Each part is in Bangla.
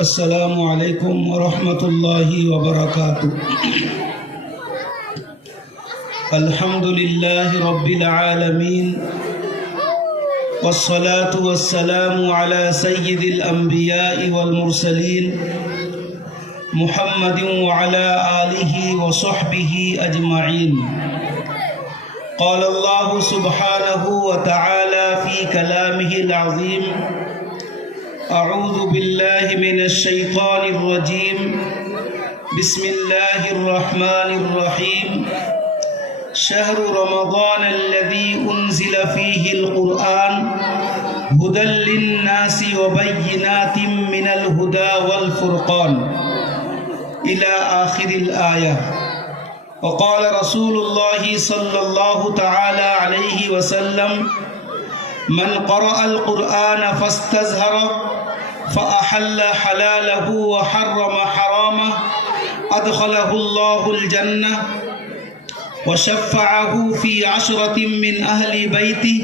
السلام عليكم ورحمة الله وبركاته. الحمد لله رب العالمين، والصلاة والسلام على سيد الأنبياء والمرسلين محمد وعلى آله وصحبه أجمعين. قال الله سبحانه وتعالى في كلامه العظيم: أعوذ بالله من الشيطان الرجيم، بسم الله الرحمن الرحيم. شهر رمضان الذي أنزل فيه القرآن هدى للناس وبينات من الهدى والفرقان إلى آخر الآية. وقال رسول الله صلى الله تعالى عليه وسلم: من قرأ القرآن فاستزهر فأحل حلاله وحرم حرامه أدخله الله الجنة وشفعه في 10 من أهل بيته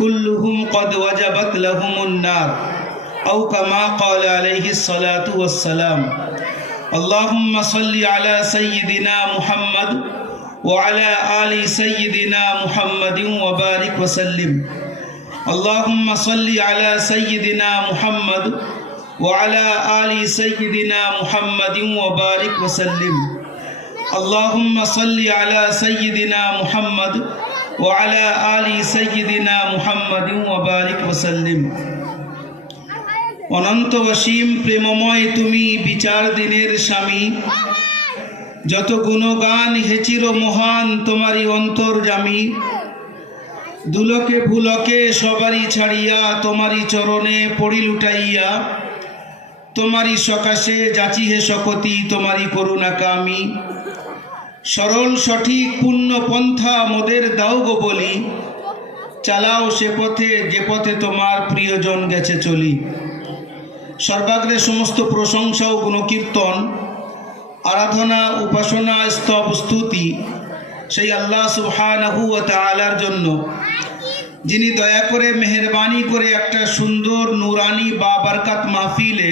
كلهم قد وجبت لهم النار، أو كما قال عليه الصلاة والسلام. اللهم صل على سيدنا محمد وعلى آل سيدنا محمد وبارك وسلم. اللهم صل على سيدنا محمد وعلى آل سيدنا محمد وبارك وسلم. اللهم صل على سيدنا محمد وعلى آل سيدنا محمد وبارك وسلم. অনন্ত অসীম প্রেমময় তুমি বিচার দিনের স্বামী, যত গুণগান হেচির মহান তোমারই অন্তর্যামী। দুলকে ভুলকে সবারই ছাড়িয়া তোমারই চরণে পড়ি লুটাইয়া, তোমারই সকাশে যাচি হে শকতি তোমারই করুণা কামি। সরল সঠিক পূর্ণ পন্থা মোদের দাও গো বলি, চালাও সে পথে যে পথে তোমার প্রিয়জন গেছে চলি। সর্বাগ্রে সমস্ত প্রশংসা ও গুণকীর্তন, আরাধনা উপাসনা স্তব স্তুতি সেই আল্লাহ সুবহানাহু ওয়া তাআলার জন্য, যিনি দয়া করে মেহেরবানি করে একটা সুন্দর নুরানি বা বরকত মাহফিলে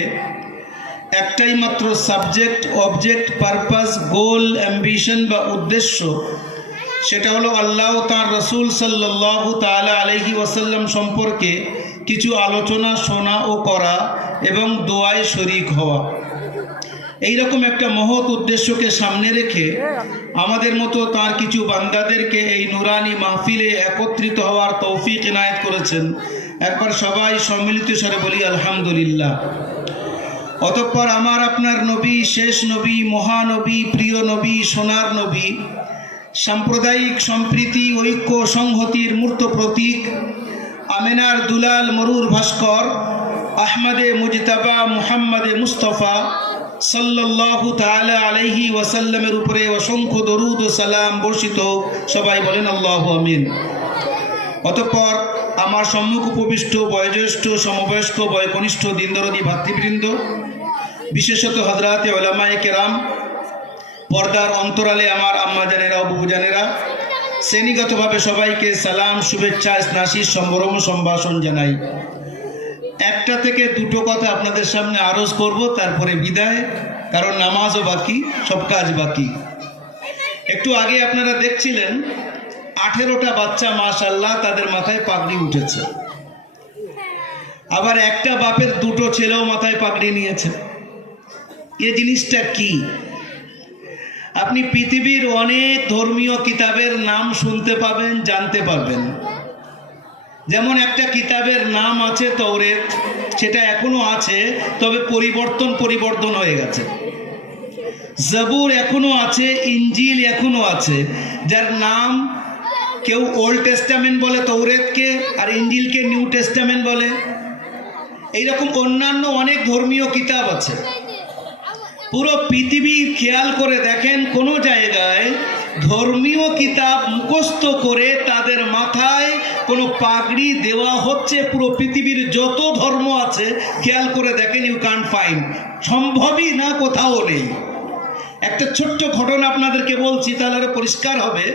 একটাই মাত্র সাবজেক্ট, অবজেক্ট, পারপাস, গোল, অ্যাম্বিশন বা উদ্দেশ্য, সেটা হলো আল্লাহ ও তাঁর রসুল সাল্লাল্লাহু তাআলা আলাইহি ওয়াসাল্লাম সম্পর্কে কিছু আলোচনা শোনা ও করা এবং দোয়ায় শরীক হওয়া। এইরকম একটা মহৎ উদ্দেশ্যকে সামনে রেখে আমাদের মতো তার কিছু বান্দাদেরকে এই নুরানি মাহফিলে একত্রিত হওয়ার তৌফিক ইনায়েত করেছেন। একবার সবাই সম্মিলিত স্বরে বলি আলহামদুলিল্লাহ। অতঃপর আমার আপনার নবী, শেষ নবী, মহানবী, প্রিয় নবী, সোনার নবী, সাম্প্রদায়িক সম্প্রীতি ঐক্য সংহতির মূর্ত প্রতীক, আমেনার দুলাল মরুর ভাস্কর, আহমদে মুজতাবা মুহাম্মদে মুস্তফা সাল্লাল্লাহু তাআলা আলাইহি ওয়াসাল্লামের উপরে অসংখ্য দরুদ ও সালাম বর্ষিত। সবাই বলেন আল্লাহু আমিন। অতঃপর আমার সম্মুখ উপবিষ্ট বয়োজ্যেষ্ঠ, সমবয়স্ক, বয়কনিষ্ঠ, দিনদরদি ভাতৃবৃন্দ, বিশেষত হযরতে উলামায়ে কেরাম, পর্দার অন্তরালে আমার আম্মাজানেরা ও বুবুজানেরা, শ্রেণীগতভাবে সবাইকে সালাম, শুভেচ্ছা, স্নাসিস, সম্ভ্রম, সম্ভাষণ জানাই। একটা থেকে দুটো কথা আপনাদের সামনে আরজ করব, তারপরে বিদায়, কারণ নামাজও বাকি, সব কাজ বাকি। একটু আগে আপনারা দেখছিলেন 18টা বাচ্চা মাশাআল্লাহ তাদের মাথায় পাগড়ি উঠেছে। আবার একটা বাপের দুটো ছেলেও মাথায় পাগড়ি নিয়েছে। এই জিনিসটা কি? আপনি পৃথিবীর অনেক ধর্মীয় কিতাবের নাম শুনতে পাবেন, জানতে পারবেন। যেমন একটা কিতাবের নাম আছে তওরেত, সেটা এখনো আছে, তবে পরিবর্তন হয়ে গেছে। জবুর এখনো আছে, ইঞ্জিল এখনো আছে, যার নাম কেউ ওল্ড টেস্টামেন্ট বলে তওরেতকে, আর ইঞ্জিলকে নিউ টেস্টামেন্ট বলে। এইরকম অন্যান্য অনেক ধর্মীয় কিতাব আছে। পুরো পৃথিবী খেয়াল করে দেখেন, কোনো জায়গায় ধর্মীয় কিতাব মুখস্থ করে তাদের মাথায় কোনো পাগড়ি দেওয়া হচ্ছে, পুরো পৃথিবীর যত ধর্ম আছে খেয়াল করে দেখেন, ইউ কান্ট ফাইন্ড, সম্ভবই না, কোথাও নেই। একটা ছোট্ট ঘটনা আপনাদেরকে বলছি, তাহলে পরিষ্কার হবে।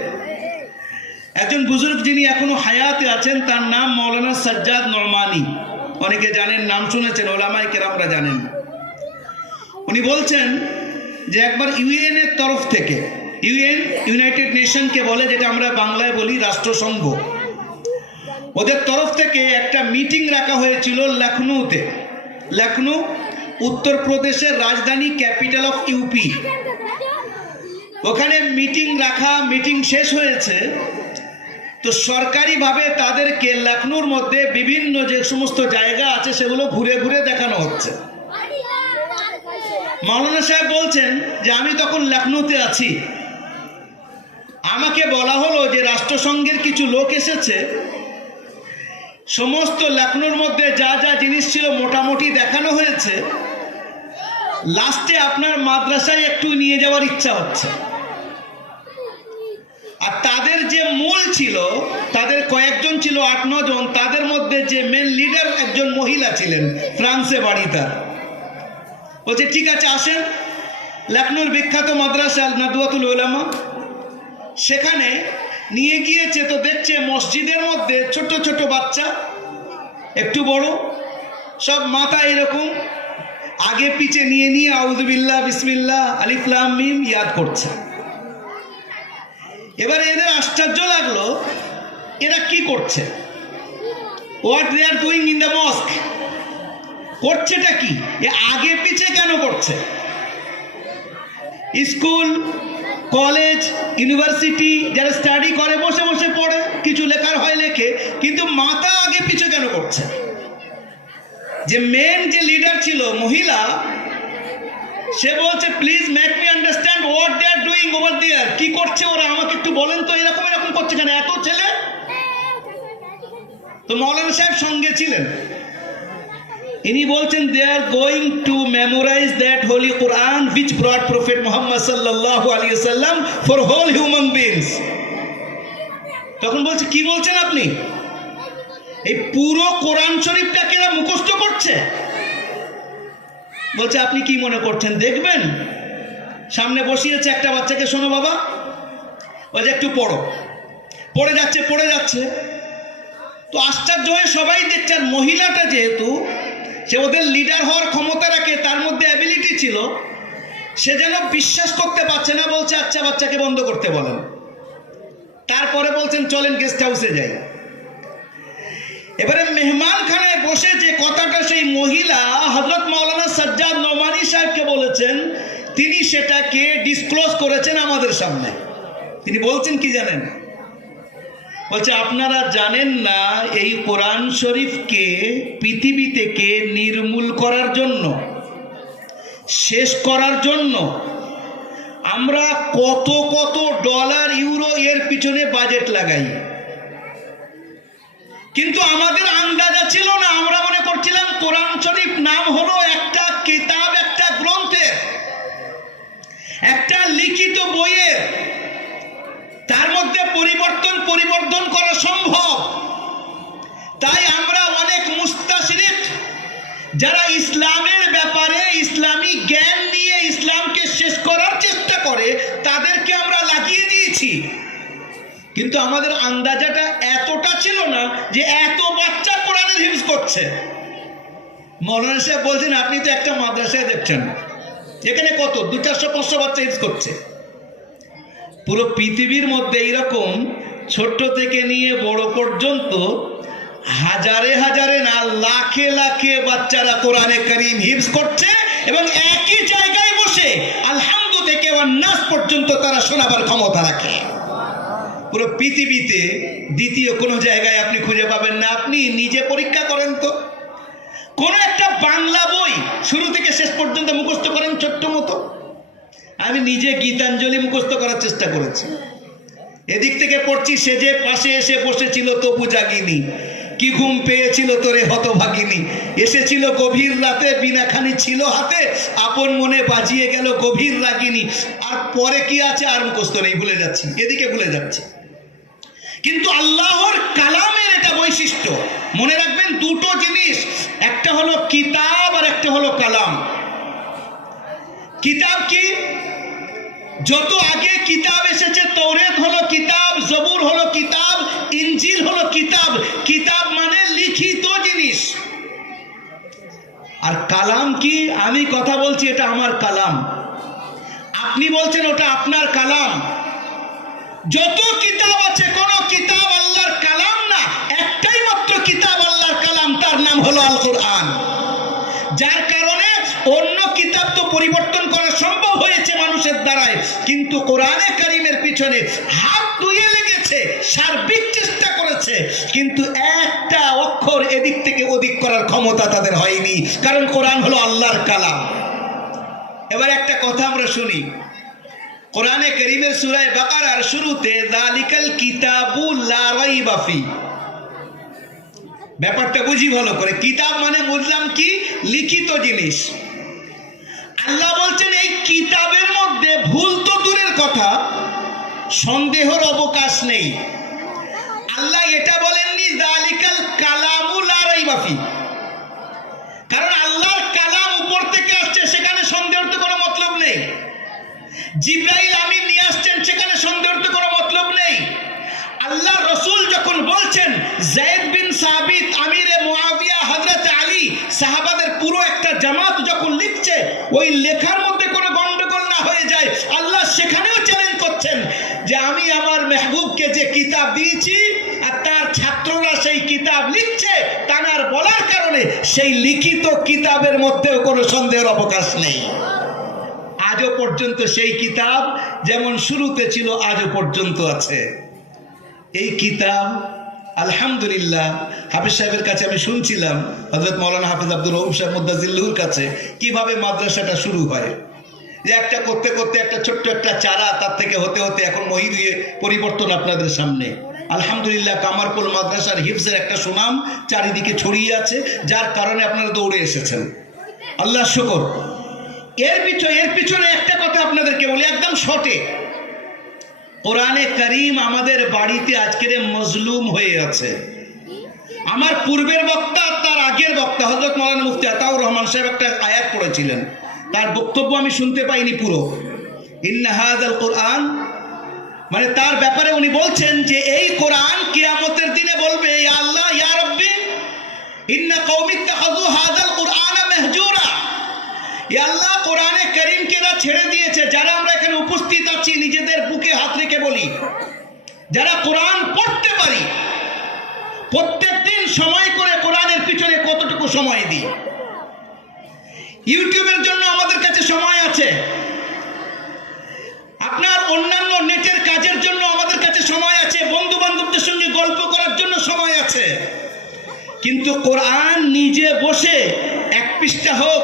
একজন বুজুর্গ যিনি এখনো হায়াতে আছেন, তার নাম মাওলানা সাজ্জাদ নোমানী। অনেকে জানেন, নাম শুনেছেন, ওলামায়ে কেরামরা জানেন। উনি বলছেন যে একবার ইউএন এর তরফ থেকে, ইউএন ইউনাইটেড নেশনকে বলে, যেটা আমরা বাংলায় বলি রাষ্ট্রসংঘ, ওদের তরফ থেকে একটা মিটিং রাখা হয়েছিল লখনৌতে। লখনৌ উত্তরপ্রদেশের রাজধানী, ক্যাপিটাল অফ ইউপি। ওখানে মিটিং শেষ হয়েছে। তো সরকারিভাবে তাদেরকে লখনৌর মধ্যে বিভিন্ন যে সমস্ত জায়গা আছে সেগুলো ঘুরে ঘুরে দেখানো হচ্ছে। মাওলানা সাহেব বলছেন যে আমি তখন লখনৌতে আছি, আমাকে বলা হলো যে রাষ্ট্রসংঘের কিছু লোক এসেছে, সমস্ত লখনৌর মধ্যে যা যা জিনিস ছিল মোটামুটি দেখানো হয়েছে, লাস্টে আপনার মাদ্রাসায় একটু নিয়ে যাওয়ার ইচ্ছা হচ্ছে। আর তাদের যে মূল ছিল, তাদের কয়েকজন ছিল, 8-9 জন, তাদের মধ্যে যে মেন লিডার একজন মহিলা ছিলেন, ফ্রান্সে বাড়ি তার। বলছে ঠিক আছে আসেন, লখনৌর বিখ্যাত মাদ্রাসা নাদওয়াতুল উলামা, সেখানে নিয়ে গিয়েছে। তো দেখছে মসজিদের মধ্যে ছোট ছোট বাচ্চা, একটু বড়, সব মাথা এরকম আগে পিছে নিয়ে নিয়ে আউযুবিল্লাহ বিসমিল্লাহ আলিফ লাম মিম ইয়াদ করছে। এবারে এদের আশ্চর্য লাগলো, এরা কি করছে, what they are doing in the mosque, করছেটা কি, এ আগে পিছে কেন করছে? স্কুল, কলেজ, ইউনিভার্সিটি যারা স্টাডি করে বসে বসে পড়ে, কিছু লেখার হয় লেখে, কিন্তু মাথা আগে পিছে কেন করছে? যে মেন যে লিডার ছিল মহিলা, সে বলছে please make me understand what they are doing over there, কি করছে ওরা, আমাকে একটু বলেন তো, এরকম এরকম করছে কেন এত ছেলে? তো মাওলানা সাহেব সঙ্গে ছিলেন, ইনি বলছেন they are going to memorize that holy Quran which brought Prophet Muhammad sallallahu alaihi wasallam for whole human beings। তখন বলছে কি বলছেন আপনি, এই পুরো কোরআন শরীফটাকে এরা মুখস্থ করছে? বলছে আপনি কি মনে করছেন দেখবেন? সামনে বসিয়েছে একটা বাচ্চাকে, শোনো বাবা, ওই যে একটু পড়ো, পড়ে যাচ্ছে। তো আশ্চর্য হয়ে সবাই দেখছে, আর মহিলাটা যেহেতু সে ওদের লিডার হওয়ার ক্ষমতা রাখে, তার মধ্যে অ্যাবিলিটি ছিল, সে যেন বিশ্বাস করতে পারছে না। বলছে আচ্ছা বাচ্চাকে বন্ধ করতে বলেন। তারপরে বলছেন চলেন গেস্ট হাউসে যাই। এবারে মেহমানখানায় বসে যে কথাটা সেই মহিলা হযরত মাওলানা সাজ্জাদ নোমানী সাহেবকে বলেছেন, তিনি সেটাকে ডিসক্লোজ করেছেন আমাদের সামনে। তিনি বলছেন কি জানেন? বলছে আপনারা জানেন না এই কোরআন শরীফকে পৃথিবী থেকে নির্মূল করার জন্য, শেষ করার জন্য আমরা কত কত ডলার ইউরো এর পিছনে বাজেট লাগাই, কিন্তু আমাদের আন্দাজা ছিল না। আমরা মনে করছিলাম কোরআন শরীফ নাম হলো একটা কিতাব, একটা গ্রন্থের, একটা লিখিত বইয়ের, তার মধ্যে পরিবর্তন করা সম্ভব। তাই আমরা অনেক মুস্তাশরিক যারা ইসলামের ব্যাপারে ইসলামী জ্ঞান নিয়ে ইসলামকে শেষ করার চেষ্টা করে, তাদেরকে আমরা লাগিয়ে দিয়েছি। কিন্তু আমাদের আন্দাজাটা এতটা ছিল না যে এত বাচ্চা কোরআনের হিফজ করছে। মাওলানা সাহেব বলছেন আপনি তো একটা মাদ্রাসায় দেখছেন, এখানে কত 200-400 বাচ্চা হিফজ করছে। পুরো পৃথিবীর মধ্যে এইরকম ছোট্ট থেকে নিয়ে বড় পর্যন্ত হাজারে হাজারে না লাখে লাখে বাচ্চারা কোরআনে কারীম হিফজ করছে, এবং একই জায়গায় বসে আলহামদু থেকে নাস পর্যন্ত তারা শোনাবার ক্ষমতা রাখে। পুরো পৃথিবীতে দ্বিতীয় কোনো জায়গায় আপনি খুঁজে পাবেন না। আপনি নিজে পরীক্ষা করেন তো, কোন একটা বাংলা বই শুরু থেকে শেষ পর্যন্ত মুখস্থ করেন ছোট্ট মতো। আমি নিজে গীতাঞ্জলি মুখস্থ করার চেষ্টা করেছি, এদিক থেকে পড়ছি, সে যে পাশে এসে বসেছিল তবু জাগিনি, কি ঘুম পেয়েছিল তোরে হতভাগিনী, এসেছিল গভীর রাতে বিনাখানি ছিল হাতে, আপন মনে বাজিয়ে গেল গভীর রাগিনী। আর পরে কি আছে আর মুখস্থ নেই, ভুলে যাচ্ছি, এদিকে ভুলে যাচ্ছি। কিন্তু আল্লাহর কালামের এটা বৈশিষ্ট্য, মনে রাখবেন দুটো জিনিস, একটা হলো কিতাব আর একটা হলো কালাম। কিতাব কি? যত আগে কিতাব এসেছে, তৌরাত হলো কিতাব, জবুর হলো কিতাব, ইনজিল হলো কিতাব। কিতাব মানে লিখিত জিনিস। আর কালাম কি? আমি কথা বলছি বলছি এটা আমার কালাম, আপনি বলছেন ওটা আপনার কালাম। যত কিতাব আছে কোন কিতাব আল্লাহর কালাম না, একটাই মাত্র কিতাব আল্লাহর কালাম, তার নাম হলো আল কোরআন। যার কারণে অন্য কিতাব তো পরিবর্তন করা সম্ভব হয়েছে মানুষের দ্বারায়, কিন্তু কোরআনে কারিমের পিছনে হাত ধুয়ে লেগেছে, সার্বিক চেষ্টা করেছে, কিন্তু একটা অক্ষর এদিক থেকে ওদিক করার ক্ষমতা তাদের হয়নি, কারণ কোরআন হলো আল্লাহর কালাম। এবার একটা কথা আমরা শুনি, কোরআনে কারীমের সূরা বাকারার শুরুতে যালিকাল কিতাবু লা রাইবা ফি, ব্যাপারটা বুঝি ভালো করে। কিতাব মানে বুঝলাম কি, লিখিত জিনিস। আল্লাহ বলছেন এই কিতাবের মধ্যে ভুল তো দূরের কথা, সন্দেহের অবকাশ নেই। আল্লাহ এটা বলেননি যালিকাল কালামু লা রাইবা ফি, কারণ আল্লাহর কালাম উপর থেকে আসছে, সেখানে সন্দেহের তো কোনো মতলব নেই। জিবরাইল আমিন নিয়ে আসছেন, সেখানে সন্দেহের তো কোনো মতলব নেই। আল্লাহ রসুল যখন বলছেন যায়েদ বিন সাবিত, আমিরে মুআবিয়া, হযরত আলী, সাহাবাদের পুরো একটা জামাত যখন লিখছে, ওই লেখার মধ্যে কোনো গন্ডগোল না হয়ে যায়, আল্লাহ সেখানেও চ্যালেঞ্জ করছেন যে আমি আমার মেহবুবকে যে কিতাব দিয়েছি আর তার ছাত্ররা সেই কিতাব লিখছে, তার বলার কারণে সেই লিখিত কিতাবের মধ্যেও কোনো সন্দেহের অবকাশ নেই। আজও পর্যন্ত সেই কিতাব যেমন শুরুতে ছিল আজও পর্যন্ত আছে। এই কিতাব আলহামদুলিল্লাহ হাফিজ সাহেবের কাছে আমি শুনছিলাম, হযরত মাওলানা হাফিজ আব্দুর রউফ সাহেব মুদ্দাজিল্লুর কাছে, কিভাবে মাদ্রাসাটা শুরু হয়। যে একটা করতে করতে একটা ছোট্ট একটা চারা, তার থেকে হতে হতে এখন মহি দিয়ে পরিবর্তন আপনাদের সামনে। আলহামদুলিল্লাহ কামারপুর মাদ্রাসার হিফজের একটা সুনাম চারিদিকে ছড়িয়ে আছে, যার কারণে আপনারা দৌড়ে এসেছেন, আল্লাহ শুকর। এর পিছনে একটা কথা আপনাদেরকে বলি একদম শর্টে, কোরআনে কারীম আমাদের বাড়িতে আজকের মজলুম হয়ে আছে। আমার পূর্বের বক্তা, তার আগের বক্তা হযরত মাওলানা মুফতি আতাউর রহমান সাহেব একটা আয়াত পড়েছিলেন, তার বক্তব্য আমি শুনতে পাইনি পুরো। ইন্না হাযাল কোরআন, মানে তার ব্যাপারে উনি বলছেন যে এই কোরআন কিয়ামতের দিনে বলবে, ইয়া আল্লাহ ইয়া রাব্বি ইন্না কওমি ইত্তাখাযু হাযাল কোরআনা মাহজুরা, ইয়া আল্লাহ কোরআনে কারীমকে না ছেড়ে দিয়েছে। যারা আমরা এখানে উপস্থিত আছি, নিজেদের বুকে হাত রেখে বলি, যারা কোরআন পড়তে পারি, প্রত্যেকদিন সময় করে কোরআনের পিছনে কতটুকু সময় দিই। ইউটিউবের জন্য আমাদের কাছে সময় আছে, আপনার অন্যান্য নেটের কাজের জন্য আমাদের কাছে সময় আছে, বন্ধু বান্ধবদের সঙ্গে গল্প করার জন্য সময় আছে, কিন্তু কোরআন নিজে বসে এক পৃষ্ঠা হোক,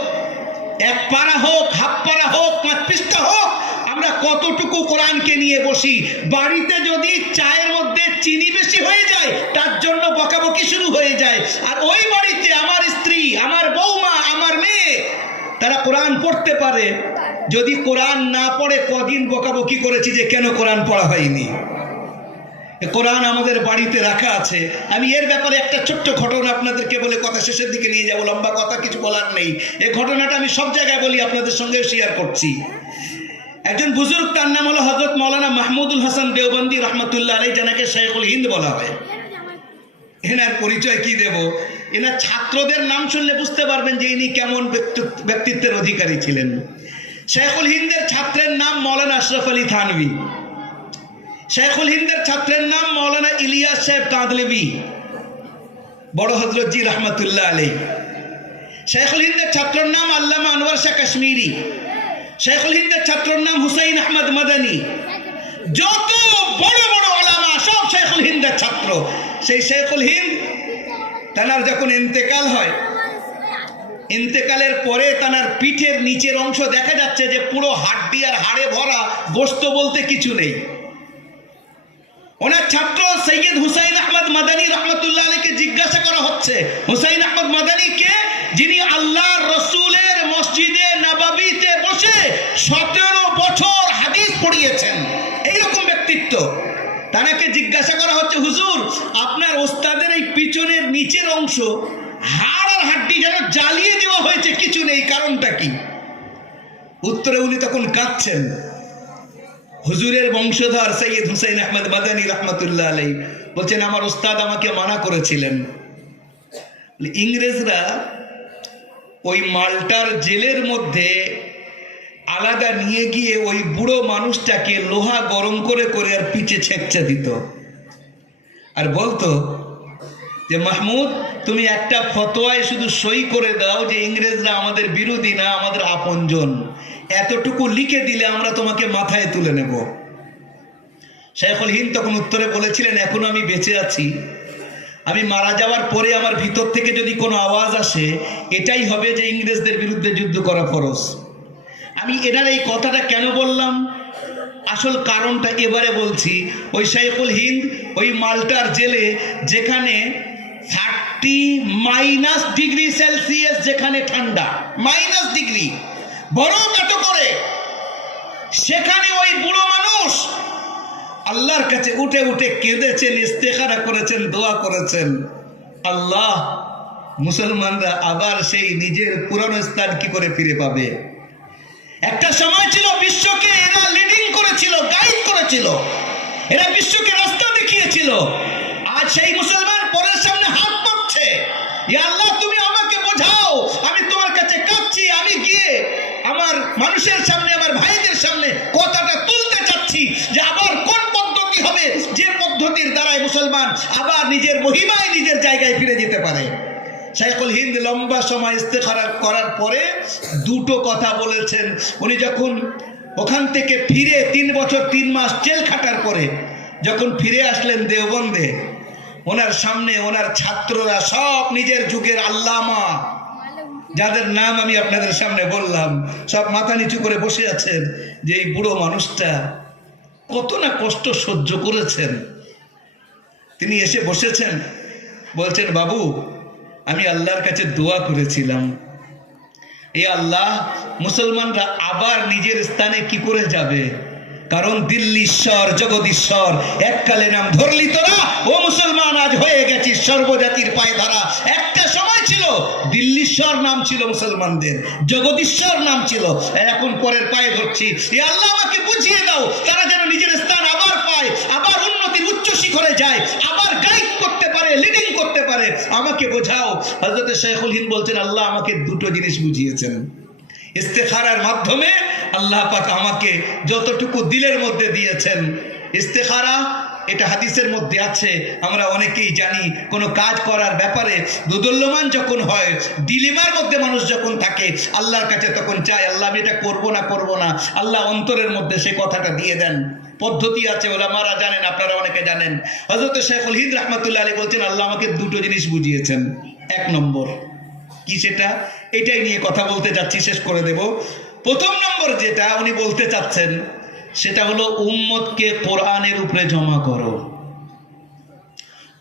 এক পারা হোক, হাফ পারা হোক, 5 পৃষ্ঠা হোক, আমরা কতটুকু কোরআনকে নিয়ে বসি। বাড়িতে যদি চায়ের মধ্যে চিনি বেশি হয়ে যায়, তার জন্য বকাবকি শুরু হয়ে যায়। আর ওই বাড়িতে আমার স্ত্রী, আমার বৌমা, আমার মেয়ে, তারা কোরআন পড়তে পারে, যদি কোরআন না পড়ে কদিন বকাবকি করেছি যে কেন কোরআন পড়া হয়নি। কোরআন আমাদের বাড়িতে রাখা আছে। আমি এর ব্যাপারে একটা ছোট্ট ঘটনা আপনাদেরকে বলে কথা শেষের দিকে নিয়ে যাব, লম্বা কথা কিছু বলার নেই। এই ঘটনাটা আমি সব জায়গায় বলি, আপনাদের সঙ্গে শেয়ার করছি। একজন বুজুর্গ, তার নাম হলো হযরত মাওলানা মাহমুদুল হাসান দেওবন্দি রহমতুল্লাহ আলাইহি, যাকে শাইখুল হিন্দ বলা হয়। এনার পরিচয় কি দেব, এনার ছাত্রদের নাম শুনলে বুঝতে পারবেন যে ইনি কেমন ব্যক্তিত্বের অধিকারী ছিলেন। শাইখুল হিন্দের ছাত্রের নাম মাওলানা আশরাফ আলী থানভী, শাইখুল হিন্দের ছাত্রের নাম মাওলানা ইলিয়াস সাহেব কাঁদলেবি, বড় হযরতজি রহমতুল্লাহ আলাইহি। শাইখুল হিন্দের ছাত্রের নাম আল্লামা আনোয়ার শাহ কাশ্মীরি, শাইখুল হিন্দের ছাত্রের নাম হুসাইন আহমদ মাদানী। যত বড় বড় ওলামা সব শাইখুল হিন্দের ছাত্র। সেই শাইখুল হিন্দ তার যখন ইন্তেকাল হয়, ইন্তেকালের পরে তার পিঠের নিচের অংশ দেখা যাচ্ছে যে পুরো হাড্ডি আর হাড়ে ভরা, গোশত বলতে কিছু নেই। ওনার ছাত্র সৈয়দ হুসাইন আহমদ মাদানী রহমতুল্লাহ আলাইহিকে জিজ্ঞাসা করা হচ্ছে, হুসাইন আহমদ মাদানী কে? যিনি আল্লাহর রসুলের মসজিদে নববীতে বসে 17 বছর হাদিস পড়িয়েছেন, এইরকম ব্যক্তিত্ব। তাকে জিজ্ঞাসা করা হচ্ছে, হুজুর আপনার ওস্তাদের এই পিছনের নিচের অংশ হাড় আর হাড্ডি যেন জ্বালিয়ে দেওয়া হয়েছে, কিছু নেই, কারণটা কি? উত্তরে উনি তখন কাঁদছেন। হুজুরের বংশধর সৈয়দ হুসাইন আহমদ মাদানী রহমতুল্লাহ আলাইহি বলছেন, আমার ওস্তাদ আমাকে মানা করেছিলেন। ইংরেজরা ওই মাল্টার জেলের মধ্যে আলাদা নিয়ে গিয়ে ওই বুড়ো মানুষটাকে লোহা গরম করে করে আর পিঠে ছেঁকচা দিত, আর বলতো যে মাহমুদ তুমি একটা ফতোয়ায় শুধু সই করে দাও যে ইংরেজরা আমাদের বিরোধী না, আমাদের আপনজন, এতটুকু লিখে দিলে আমরা তোমাকে মাথায় তুলে নেব। শাইখুল হিন্দ তখন উত্তরে বলেছিলেন, এখনো আমি বেঁচে আছি, আমি মারা যাওয়ার পরে আমার ভিতর থেকে যদি কোনো আওয়াজ আসে এটাই হবে যে ইংরেজদের বিরুদ্ধে যুদ্ধ করা ফরজ। আমি এনার এই কথাটা কেন বললাম, আসল কারণটা এবারে বলছি। ওই শাইখুল হিন্দ ওই মাল্টার জেলে, যেখানে 30 ডিগ্রি সেলসিয়াস, যেখানে ঠান্ডা -ডিগ্রি, বরফ এত করে, সেখানে ওই বুড়ো মানুষ আল্লাহর কাছে উঠে উঠে কেঁদেছেন, ইস্তেখারা করেছেন, দোয়া করেছেন, আল্লাহ মুসলমানরা আবার সেই নিজের পুরনো স্থান কি করে ফিরে পাবে। একটা সময় ছিল বিশ্বকে এরা লিডিং করেছিল, গাইড করেছিল, এরা বিশ্বকে রাস্তা দেখিয়েছিল। আজ সেই মুসলমান পরের সামনে হাত পাচ্ছে, ইয়া আল্লাহ তুমি আমাকে বোঝাও, আমি তোমার কাছে কাঁদছি, আমি গিয়ে আমার মানুষের সামনে, আমার ভাইদের সামনে কথাটা তুলতে চাচ্ছি যে আবার কোন পদ্ধতি হবে যে পদ্ধতির দ্বারাই মুসলমান আবার নিজের মহিমায় নিজের জায়গায় ফিরে যেতে পারে। শাইখুল হিন্দ লম্বা সময় ইস্তেখারা করার পরে দুটো কথা বলেছেন। উনি যখন ওখান থেকে ফিরে 3 বছর 3 মাস জেল খাটার পরে যখন ফিরে আসলেন দেওবন্দে, ওনার সামনে ওনার ছাত্ররা সব নিজের যুগের আল্লামা, যাদের নাম আমি আপনাদের সামনে বললাম, সব মাথা নিচু করে বসে আছেন যে এই বুড়ো মানুষটা কত না কষ্ট সহ্য করেছেন। তিনি এসে বসেছেন, বলছেন বাবু আমি আল্লাহর কাছে দোয়া করেছিলাম, এই আল্লাহ মুসলমানরা আবার নিজের স্থানে কি করে যাবে, কারণ দিল্লীশ্বর জগদীশ্বর এককালে নাম ধরলি তোরা, ও মুসলমান আজ হয়ে গেছিস সর্বজাতির পায়ে ধরা। একটা সময় ছিল দিল্লীশ্বর নাম ছিল মুসলমানদের, জগদীশ্বর নাম ছিল, এখন পরের পায়ে ধরছি। এই আল্লাহ আমাকে বুঝিয়ে দাও তারা যেন নিজের স্থান আবার পায়, আবার উন্নতির উচ্চ শিখরে যায়, আবার গাইড করতে পারে, লিডিং করতে পারে, আমাকে বোঝাও। হযরত শাইখুল হিন্দ বলছেন আল্লাহ আমাকে দুটো জিনিস বুঝিয়েছেন, ইস্তেখারার মাধ্যমে আল্লাহ পাক আমাকে যতটুকু দিলের মধ্যে দিয়েছেন। ইস্তেখারা এটা হাদিসের মধ্যে আছে, আমরা অনেকেই জানি। কোনো কাজ করার ব্যাপারে দোদুল্যমান যখন হয়, ডিলেমার মধ্যে মানুষ যখন থাকে, আল্লাহর কাছে তখন চায় আল্লাহ আমি এটা করবো না করবো না, আল্লাহ অন্তরের মধ্যে সেই কথাটা দিয়ে দেন। পদ্ধতি আছে, ওলামারা জানেন, আপনারা অনেকে জানেন। হযরত শাইখুল হিন্দ রাহমাতুল্লাহ আলাইহি বলছেন আল্লাহ আমাকে দুটো জিনিস বুঝিয়েছেন। 1 নম্বর কি, সেটা এটাই নিয়ে কথা বলতে যাচ্ছি, শেষ করে দেব। প্রথম নম্বর যেটা উনি বলতে চাচ্ছেন সেটা হলো উম্মতকে কোরআনের উপরে জমা করো,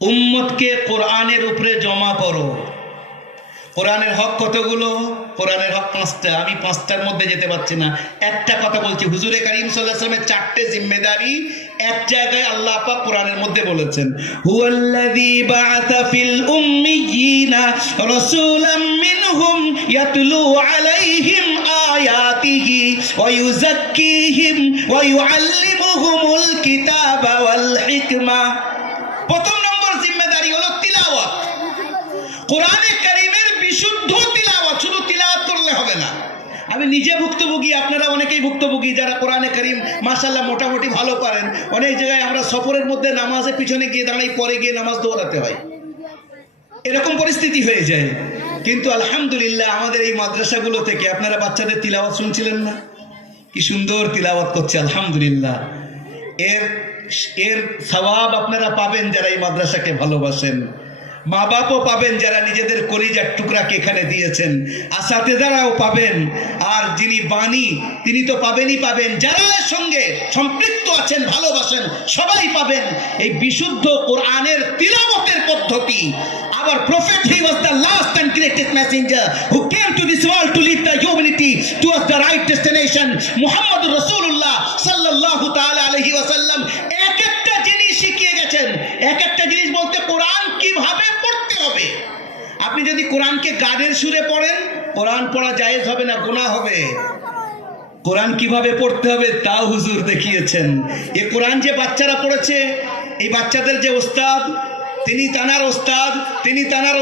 উম্মতকে কোরআনের উপরে জমা করো। কোরআনের হক কতগুলো? কোরআনের হক 5টা, আমি 5টার মধ্যে যেতে পারছি না। একটা কথা বলছি, হুজুরে কারীম সাল্লাল্লাহু আলাইহি ওয়াসাল্লামের 4টে জিম্মেদারি এক জায়গায় আল্লাহ পাক কোরআনের মধ্যে বলেছেন। হুয়াল্লাযী বাআসা ফিল উম্মিয়িনা রাসূলাম মিনহুম ইয়াতলু আলাইহিম আয়াতিহি ওয়া ইউযাক্কিহিম ওয়া ইউআল্লিমুহুমুল কিতাবা ওয়াল হিকমা। প্রথম নম্বর জিম্মেদারি হলো তিলাওয়াত, কোরআনে কারীমের বিশুদ্ধ তিলাওয়াত। শুধু তিলাওয়াত করলে হবে না। আমি নিজে ভুক্তভোগী, আপনারা অনেকেই ভুক্তভোগী যারা কোরআনে কারীম মাশাআল্লাহ মোটামুটি ভালো পারেন। অনেক জায়গায় আমরা সফরের মধ্যে নামাজে পিছনে গিয়ে দাঁড়াই, পরে গিয়ে নামাজ দৌড়াতে হয়, এরকম পরিস্থিতি হয়ে যায়। কিন্তু আলহামদুলিল্লাহ আমাদের এই মাদ্রাসাগুলো থেকে আপনারা বাচ্চাদের তিলাওয়াত শুনছিলেন না, কি সুন্দর তিলাওয়াত করছে আলহামদুলিল্লাহ। এর সওয়াব আপনারা পাবেন যারা এই মাদ্রাসাকে ভালোবাসেন, মা বাপও পাবেন যারা নিজেদের কলিজার টুকরাকে এখানে দিয়েছেন, আসাতেজারাও পাবেন, আর যিনি বাণী তিনি তো পাবেনই পাবেন, যারা এর সঙ্গে সম্পৃক্ত আছেন ভালোবাসেন সবাই পাবেন এই বিশুদ্ধ কোরআনের তিলাওয়াতের পদ্ধতি। Our prophet, he was the last and greatest messenger who came to this world to lead the humanity towards the right destination. Muhammadur Rasulullah sallallahu ta'ala alayhi wa sallam এক একটা জিনিস শিখিয়ে গেছেন। এক একটা জিনিস বলতে কোরআন কিভাবে পড়তে হবে। আপনি যদি কোরআনকে গানের সুরে পড়েন, কোরআন পড়া জায়েজ হবে না, গুনাহ হবে। কোরআন কিভাবে পড়তে হবে তাও হুজুর দেখিয়েছেন। এই কোরআন যে বাচ্চারা পড়েছে, এই বাচ্চাদের যে ওস্তাদ, তিনি তানার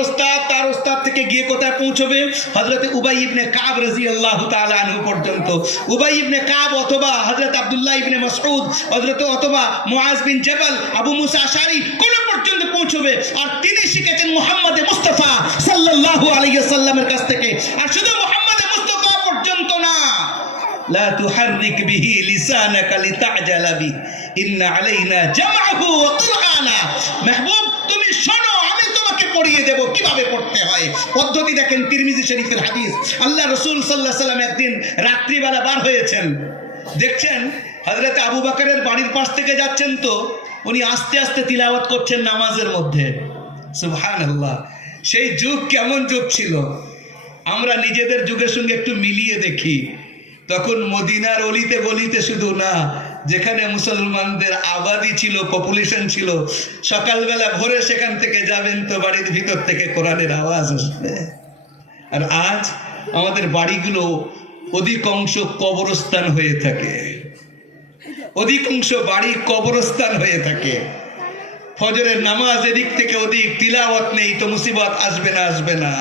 ওস্তাদ, তার ওস্তাদ থেকে গিয়ে কোথায় পৌঁছবে? হযরত উবাই ইবনে কাব রাদিয়াল্লাহু তাআলা আনহু পর্যন্ত। উবাই ইবনে কাব অথবা হযরত আব্দুল্লাহ ইবনে মাসউদ, অথবা মুআজ বিন জাবাল, আবু মুসা আশআরী কোন পর্যন্ত পৌঁছবে। আর তিনি শিখেছেন মুহাম্মদ মুস্তাফা সাল্লাল্লাহু আলাইহি ওয়াসাল্লামের কাছ থেকে। আর শুধু মুহাম্মদ মুস্তাফা পর্যন্ত না, লা তুহাররিক বিহি লিসানাকা লিতা'জালা বিহি ইন্না আলাইনা জামআহু ওয়া কুরআনা। মাহবুব, তুমি শোনো, আমি তোমাকে পড়িয়ে দেব কিভাবে পড়তে হয়। পদ্ধতি দেখেন, তিরমিজি শরীফের হাদিস। আল্লাহ রাসূল সাল্লাল্লাহু আলাইহি ওয়াসাল্লাম একদিন রাত্রিবেলা বার হয়েছেন, দেখছেন হযরত আবু বকরের বাড়ির পাশ থেকে যাচ্ছেন, তো উনি আস্তে আস্তে তিলাওয়াত করছেন নামাজের মধ্যে। সুবহানাল্লাহ, সেই যুগ কেমন যুগ ছিল আমরা নিজেদের যুগের সঙ্গে একটু মিলিয়ে দেখি। তখন মদিনার অলিতে গলিতে শুধু না, যেখানে মুসলমানদের আবাদি ছিল, পপুলেশন ছিল, সকালবেলা ভোরে সেখান থেকে যাবেন তো বাড়ির ভিতর থেকে কোরআনের আওয়াজ আসবে। আর আজ আমাদের বাড়িগুলো অধিকাংশ কবরস্থান হয়ে থাকে, অধিকাংশ বাড়ি কবরস্থান হয়ে থাকে। ফজরের নামাজ এদিক থেকে ওদিক, তিলাওয়াত নেই, তো মুসিবত আসবে না।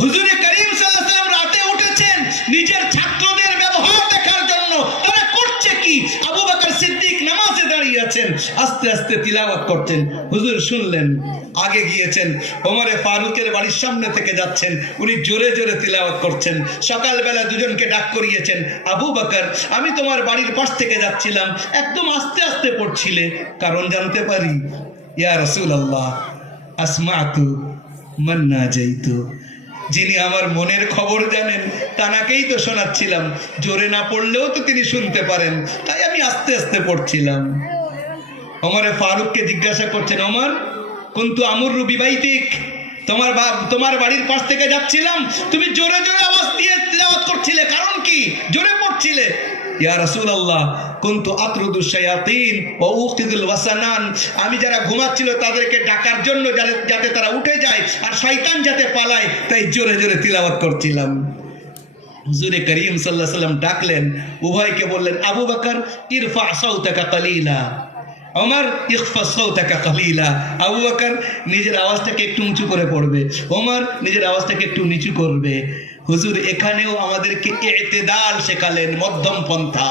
হুজুরে করিম সাল্লাল্লাহু আলাইহি ওয়াসাল্লাম রাতে উঠেছেন নিজের ছাত্রদের ব্যবহার দেখার জন্য, তারা করছে কি। আবু বকর সিদ্দিক নামাজে দাঁড়িয়ে আছেন, আস্তে আস্তে তিলাওয়াত করছেন। হুজুর শুনলেন, আগে গিয়েছেন, ওমরে ফারুকের বাড়ির সামনে থেকে যাচ্ছেন, উনি জোরে জোরে তিলাওয়াত করছেন। সকালবেলা দুজনকে ডাক করিয়েছেন, আবু বকর, আমি তোমার বাড়ির পাশ থেকে যাচ্ছিলাম, একদম আস্তে আস্তে পড়ছিলে, কারণ জানতে পারি? ইয়া রাসূলুল্লাহ, আসমাতু মান নাজাইতু, যিনি আমার মনের খবর জানেন তানাকেই তো শোনাচ্ছিলাম, জোরে না পড়লেও তো তিনি শুনতে পারেন, তাই আমি আস্তে আস্তে পড়ছিলাম। ওমরে ফারুককে জিজ্ঞাসা করছেন, ওমর, কুনতু আমুরু বিবাইতিক, তোমার বাড়ির পাশ থেকে যাচ্ছিলাম, তুমি জোরে জোরে আওয়াজ দিয়ে তিলাওয়াত করছিলে, কারণ কি? জোরে পড়ছিলে। ইয়া রাসূলুল্লাহ, কুনতু আতরুদু শায়াতিন ওয়া উকিদুল ওয়াসানান, আমি যারা ঘুমাচ্ছিল তাদেরকে ডাকার জন্য, যাতে তারা উঠে যায় আর শয়তান যাতে পালায়, তাই জোরে জোরে তিলাওয়াত করছিলাম। হুজুরে করিম সাল্লাল্লাহু আলাইহি ওয়াসাল্লাম ডাকলেন, উভয়কে বললেন, আবু বকর ইরফা সাউতাকা কালিলা, ওমর ইখফা সাউতাকা কালিলা। আবু বকর নিজের আওয়াজটাকে একটু উঁচু করে পড়বে, ওমর নিজের আওয়াজটাকে একটু নিচু করবে। হুজুর এখানেও আমাদেরকে ইতিদাল শেখালেন, মধ্যম পন্থা।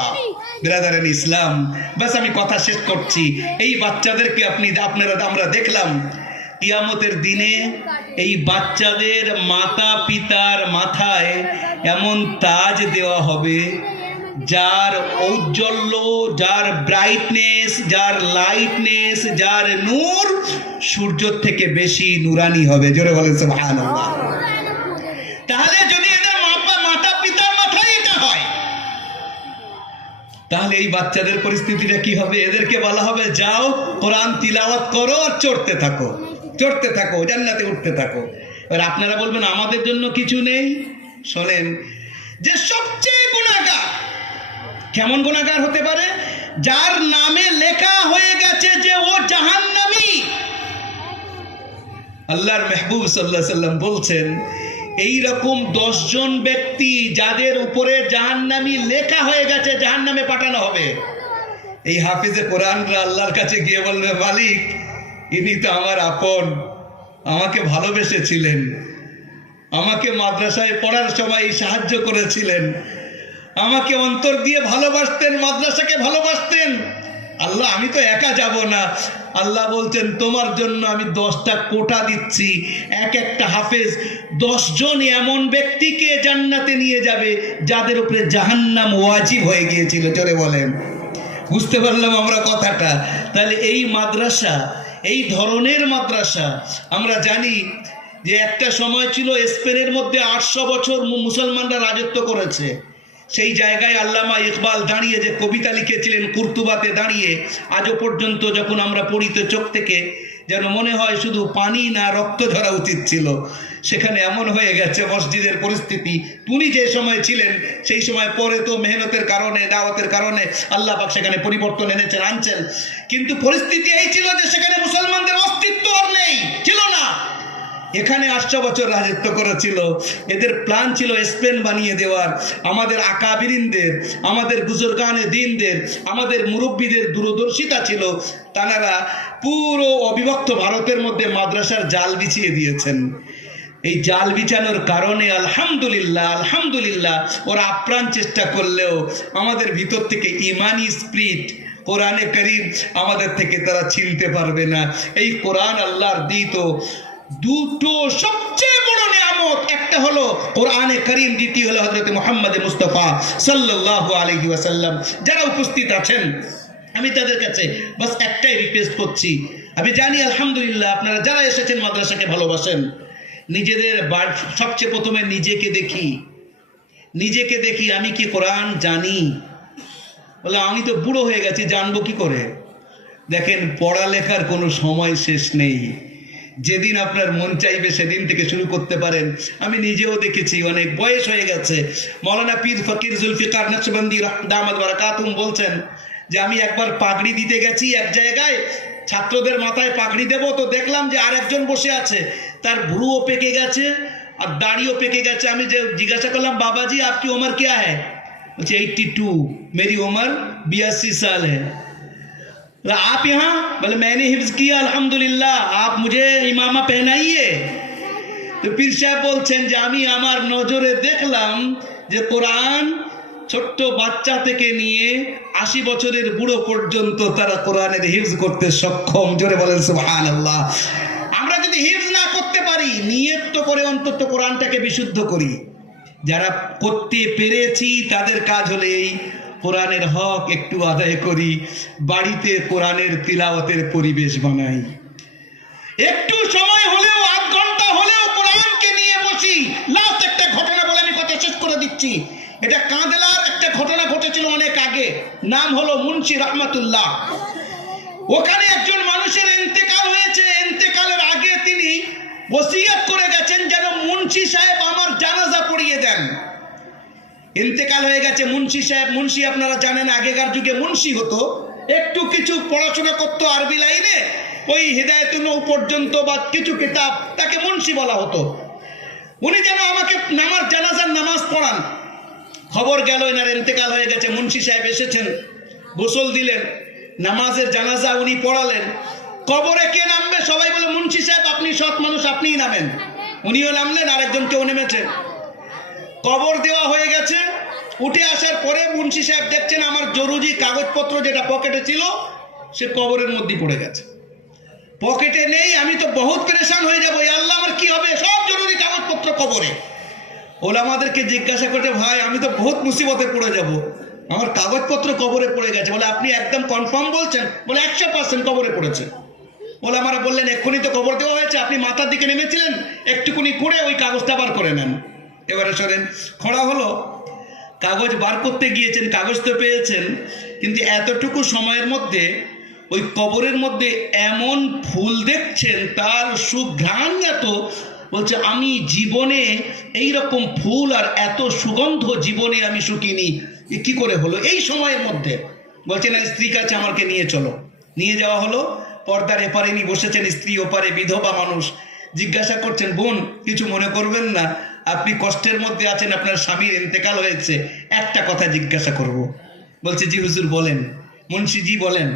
ব্রাদারান ইসলাম, বাস আমি কথা শেষ করছি। এই বাচ্চাদেরকে আমরা দেখলাম কিয়ামতের দিনে এই বাচ্চাদের মাতা পিতার মাথায় এমন তাজ দেওয়া হবে, যার ঔজ্জ্বল্য, যার ব্রাইটনেস, যার লাইটনেস, যার নূর সূর্য থেকে বেশি নুরানি হবে। জোরে বলেন সুবহানাল্লাহ। তাহলে যদি এদের মাতা পিতার মাথায় এটা হয়, তাহলে এই বাচ্চাদের পরিস্থিতিটা কি হবে? এদেরকে বলা হবে, যাও কোরআন তিলাওয়াত করো আর চড়তে থাকো, জান্নাতে উঠতে থাকো। এবার আপনারা বলবেন, আমাদের জন্য কিছু নেই। শোনেন, যে সবচেয়ে গুনাহগার, কেমন গুনাহগার হতে পারে? যার নামে লেখা হয়ে গেছে যে ও জাহান্নামী। আল্লাহর মেহবুব সাল্লাল্লাহু আলাইহি ওয়াসাল্লাম বলছেন, এই রকম 10 জন ব্যক্তি যাদের উপরে জাহান্নামী লেখা হয়ে গেছে, জাহান্নামে পাঠানো হবে। এই হাফিজে কোরআনরা আল্লাহর কাছে গিয়ে বলবে, মালিক, ইনি তো আমার আপন, আমাকে ভালোবেসেছিলেন, আমাকে মাদ্রাসায় পড়ার সময় সাহায্য করেছিলেন, আমাকে অন্তর দিয়ে ভালোবাসতেন, মাদ্রাসাকে ভালোবাসতেন। আল্লাহ, আমি তো একা যাব না। আল্লাহ বলছেন, তোমার জন্য আমি 10টা কোটা দিচ্ছি, একটা হাফেজ 10 জন এমন ব্যক্তিকে জান্নাতে নিয়ে যাবে যাদের উপরে জাহান্নাম ওয়াজিব হয়ে গিয়েছিল। জোরে বলেন, বুঝতে পারলাম আমরা কথাটা? তাহলে এই মাদ্রাসা, এই ধরনের মাদ্রাসা, আমরা জানি যে একটা সময় ছিল স্পেনের মধ্যে 800 বছর মুসলমানরা রাজত্ব করেছে। সেই জায়গায় আল্লামা ইকবাল দাঁড়িয়ে যে কবিতা লিখেছিলেন কুরতুবাতে দাঁড়িয়ে, আজও পর্যন্ত যখন আমরা পড়ি তো চোখ থেকে যেন মনে হয় শুধু পানি না রক্ত ঝরা উচিত ছিল। সেখানে এমন হয়ে গেছে মসজিদের পরিস্থিতি। উনি যে সময় ছিলেন সেই সময়, পরে তো মেহনতের কারণে, দাওয়াতের কারণে আল্লাহ পাক সেখানে পরিবর্তন আনছেন, কিন্তু পরিস্থিতি এই ছিল যে সেখানে মুসলমানদের অস্তিত্ব আর নেই, ছিল না। এখানে 800 বছর রাজত্ব করেছিল। এদের প্ল্যান ছিল স্পেন বানিয়ে দেওয়ার। আমাদের আকাবিরিনদের, আমাদের বুজুর্গানে দিনদের, আমাদের মুরব্বীদের দূরদর্শিতা ছিল। তারা পুরো অবিভক্ত ভারতের মধ্যে মাদ্রাসার জাল বিছিয়ে দিয়েছেন। এই জাল বিছানোর কারণে আলহামদুলিল্লাহ আলহামদুলিল্লাহ ওরা আপ্রাণ চেষ্টা করলেও আমাদের ভিতর থেকে ইমানি স্পিরিট, কোরআনে করিম আমাদের থেকে তারা ছিনতে পারবে না। এই কোরআন আল্লাহর দিত দুটো সবচেয়ে বড় নিয়ামত, একটা হলো কোরআনে করিম, দ্বিতীয় হলো হযরত মুহাম্মদ মুস্তাফা সাল্লাল্লাহু আলাইহি ওয়াসাল্লাম। যারা উপস্থিত আছেন আমি তাদের কাছে বাস একটাই রিকোয়েস্ট করছি। আমি জানি আলহামদুলিল্লাহ আপনারা যারা এসেছেন মাদ্রাসাকে ভালোবাসেন। নিজেদের সবচেয়ে প্রথমে নিজেকে দেখি আমি কি কোরআন জানি। বলে আমি তো বুড়ো হয়ে গেছি, জানবো কি করে? দেখেন, পড়ালেখার কোনো সময় শেষ নেই। যেদিন আপনার মন চাইবে সেদিন থেকে শুরু করতে পারেন। আমি নিজেও দেখেছি, অনেক বয়স হয়ে গেছে। মৌলানা পীর ফকির জুলফিকার নকশবন্দি দামাত বারাকাতুহুম বলছেন যে আমি একবার পাগড়ি দিতে গেছি এক জায়গায়, ছাত্রদের মাথায় পাগড়ি দেব, তো দেখলাম যে আরেকজন বসে আছে, তার ভ্রুও পেকে গেছে আর দাড়িও পেকে গেছে। আমি যে জিজ্ঞাসা করলাম, বাবাজি आपकी उम्र क्या है? বলছে 82। मेरी उम्र 82 साल है। आप यहाँ? बोले मैंने हिफ्ज किया अल्हम्दुलिल्लाह, आप मुझे इमामा पहनाइए। তো পীর সাহেব বলছেন যে আমি আমার নজরে দেখলাম যে কোরআন ছোট্ট বাচ্চা থেকে নিয়ে 80 বছরের বুড়ো পর্যন্ত তারা কোরআনের হিফজ করতে সক্ষম। জোরে বলেন সুবহানাল্লাহ। আমরা যদি হিফজ না করতে পারি, নিয়ত তো করে অন্তত কোরআনটাকে বিশুদ্ধ করি। যারা করতে পেরেছি তাদের কাজ হলে এই কোরআনের হক একটু আদায় করি, বাড়িতে কোরআনের তিলাওয়াতের পরিবেশ বানাই, একটু সময় হলেও আধ ঘন্টা হলেও কোরআনকে নিয়ে বসি। লাস্ট একটা ঘটনা বলে আমি কথা শেষ করে দিচ্ছি। এটা কাঁদেলার একটা ঘটনা ঘটেছিল অনেক আগে, নাম হলো মুন্সি রহমাতুল্লাহ। ওখানে একজন মানুষের ইন্তেকাল হয়েছে। ইন্তেকালের আগে তিনি ওসিয়ত করে গেছেন যেন মুন্সি সাহেব আমার জানাজা পড়িয়ে দেন। ইন্তেকাল হয়ে গেছে মুন্সি সাহেব। মুন্সি আপনারা জানেন আগেকার যুগে মুন্সি হতো, একটু কিছু পড়াশোনা করতো আরবি লাইনে, ওই হিদায়াতুন নূহ পর্যন্ত বা কিছু কিতাব, তাকে মুন্সি বলা হতো। উনি যেন আমাকে আমার জানাজার নামাজ পড়ান। খবর গেল এনার ইন্তেকাল হয়ে গেছে। মুন্সি সাহেব এসেছেন, গোসল দিলেন, নামাজের জানাজা উনি পড়ালেন। কবরে কে নামবে? সবাই বলে মুন্সি সাহেব আপনি সৎ মানুষ, আপনিই নামেন। উনিও নামলেন, আরেকজন কেউ নেমেছেন। কবর দেওয়া হয়ে গেছে। উঠে আসার পরে মুন্সি সাহেব দেখছেন আমার জরুরি কাগজপত্র যেটা পকেটে ছিল সে কবরের মধ্যে পড়ে গেছে। পকেটে নেই, আমি তো বহুত পরেশান হয়ে যাবো, আল্লাহ আমার কি হবে? সব জরুরি কাগজপত্র কবরে। ওলামাদেরকে জিজ্ঞাসা করছে, ভাই আমি তো বহুত মুসিবতে পড়ে যাব, আমার কাগজপত্র কবরে পড়ে গেছে। বলে আপনি একদম কনফার্ম বলছেন? বলে 100% কবরে পড়েছে। ওলামারা বললেন এক্ষুনি তো কবর দেওয়া হয়েছে, আপনি মাথার দিকে নেমেছিলেন, একটুকুনি করে ওই কাগজটা বার করে নেন। এবারে শোনেন, খোঁড়া হলো, কাগজ বার করতে গিয়েছেন, কাগজ তো পেয়েছেন, কিন্তু এতটুকু সময়ের মধ্যে ওই কবরের মধ্যে এমন ফুল দেখছেন, তার সুঘ্রাণ এত, বলছে আমি জীবনে এই রকম ফুল আর এত সুগন্ধ জীবনে আমি শুকিনি। কি করে হলো এই সময়ের মধ্যে? বলছেন স্ত্রী কাছে আমাকে নিয়ে চলো। নিয়ে যাওয়া হলো। পর্দার এপারে নি বসেছেন, স্ত্রী ওপারে, বিধবা মানুষ। জিজ্ঞাসা করছেন, বোন কিছু মনে করবেন না, আপনি কষ্টের মধ্যে আছেন, আপনার স্বামীর ইন্তেকাল হয়েছে, একটা কথা জিজ্ঞাসা করব। বলছে জি হুজুর বলেন। মুন্সিজি বলেন,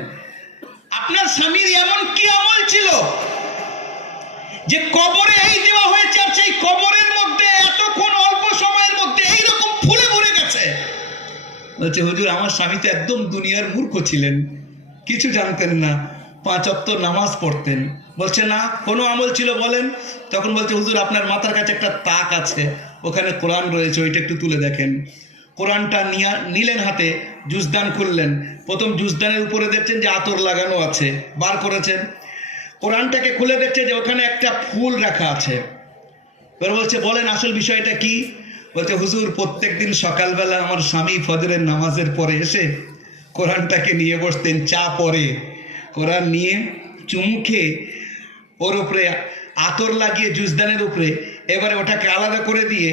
আপনার স্বামীর এমন কি আমল ছিল যে কবরে এই দেওয়া হয়েছে আর সেই কবরের মধ্যে এতক্ষণ অল্প সময়ের মধ্যে এইরকম ফুলে ভরে গেছে? বলছে হুজুর আমার স্বামী তো একদম দুনিয়ার মূর্খ ছিলেন, কিছু জানতেন না, 5 ওয়াক্ত নামাজ পড়তেন। বলছে না, কোনো আমল ছিল বলেন। তখন বলছে হুজুর আপনার মাথার কাছে একটা তাক আছে, ওখানে কোরআন রয়েছে, ওইটা একটু তুলে দেখেন। কোরআনটা নিলেন হাতে, জুজদান খুললেন। প্রথম জুজদানের উপরে দেখছেন যে আতর লাগানো আছে, বার করেছেন। কোরআনটাকে খুলে দেখছে যে ওখানে একটা ফুল রাখা আছে। এবার বলছে বলেন আসল বিষয়টা কি? বলছে হুজুর প্রত্যেকদিন সকালবেলা আমার স্বামী ফজরের নামাজের পরে এসে কোরআনটাকে নিয়ে বসতেন, চা পরে কোরআন নিয়ে চুমু খেয়ে ওর উপরে আতর লাগিয়ে জুজদানের উপরে এবারে ওটাকে আলাদা করে দিয়ে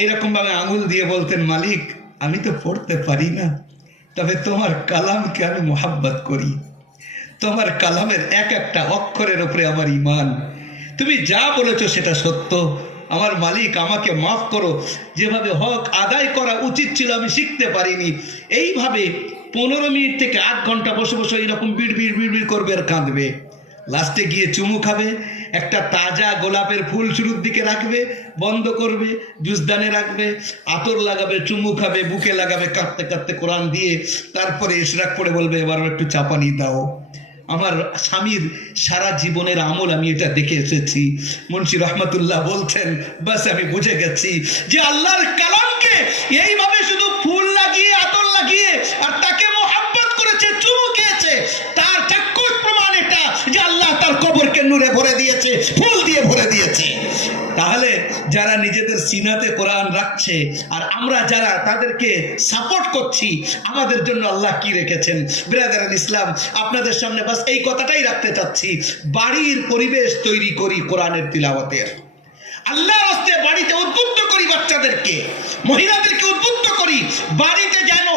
এইরকমভাবে আঙুল দিয়ে বলতেন, মালিক আমি তো পড়তে পারি না, তবে তোমার কালামকে আমি মোহাব্বত করি, তোমার কালামের এক একটা অক্ষরের উপরে আমার ঈমান, তুমি যা বলেছো সেটা সত্য। আমার মালিক আমাকে মাফ করো, যেভাবে হক আদায় করা উচিত ছিল আমি শিখতে পারিনি। এইভাবে 15 মিনিট থেকে 8 ঘন্টা বসে বসে এইরকম বিড় করবে আর কাঁদবে। লাস্টে গিয়ে চুমু খাবে, একটা তাজা গোলাপের ফুল শুরুর দিকে রাখবে, বন্ধ করবে, জুসদানে রাখবে, আতর লাগাবে, চুমু খাবে, বুকে লাগাবে, কাঁদতে কাঁদতে কোরআন দিয়ে তারপরে ইশরাক পড়ে বলবে এবার একটু চাপানি দাও। আমার স্বামীর সারা জীবনের আমল আমি এটা দেখে এসেছি। মুন্সি রহমতুল্লাহ বলছেন, বাস আমি বুঝে গেছি যে আল্লাহর কালামকে এইভাবে শুধু ফুল লাগিয়ে আতর লাগিয়ে আর তাকে মোহাব্বত করেছে, চুমু খেয়েছে, তার চাক্ষুষ প্রমাণ এটা যে আল্লাহ তার কবরকে নূরে ভরে দিয়েছে, ফুল দিয়ে ভরে দিয়েছে। তাহলে যারা নিজেদের সিনাতে কোরআন রাখছে আর আমরা যারা তাদেরকে সাপোর্ট করছি, আমাদের জন্য আল্লাহ কি রেখেছেন। ব্রাদার ইসলাম, আপনাদের সামনে বাস এই কথাটাই রাখতে চাচ্ছি, বাড়ির পরিবেশ তৈরি করি কোরআনের তিলাওয়াতের। আল্লাহর রাস্তে বাড়িতে উদ্বুদ্ধ করি, বাচ্চাদেরকে, মহিলাদেরকে উদ্বুদ্ধ করি, বাড়িতে যেন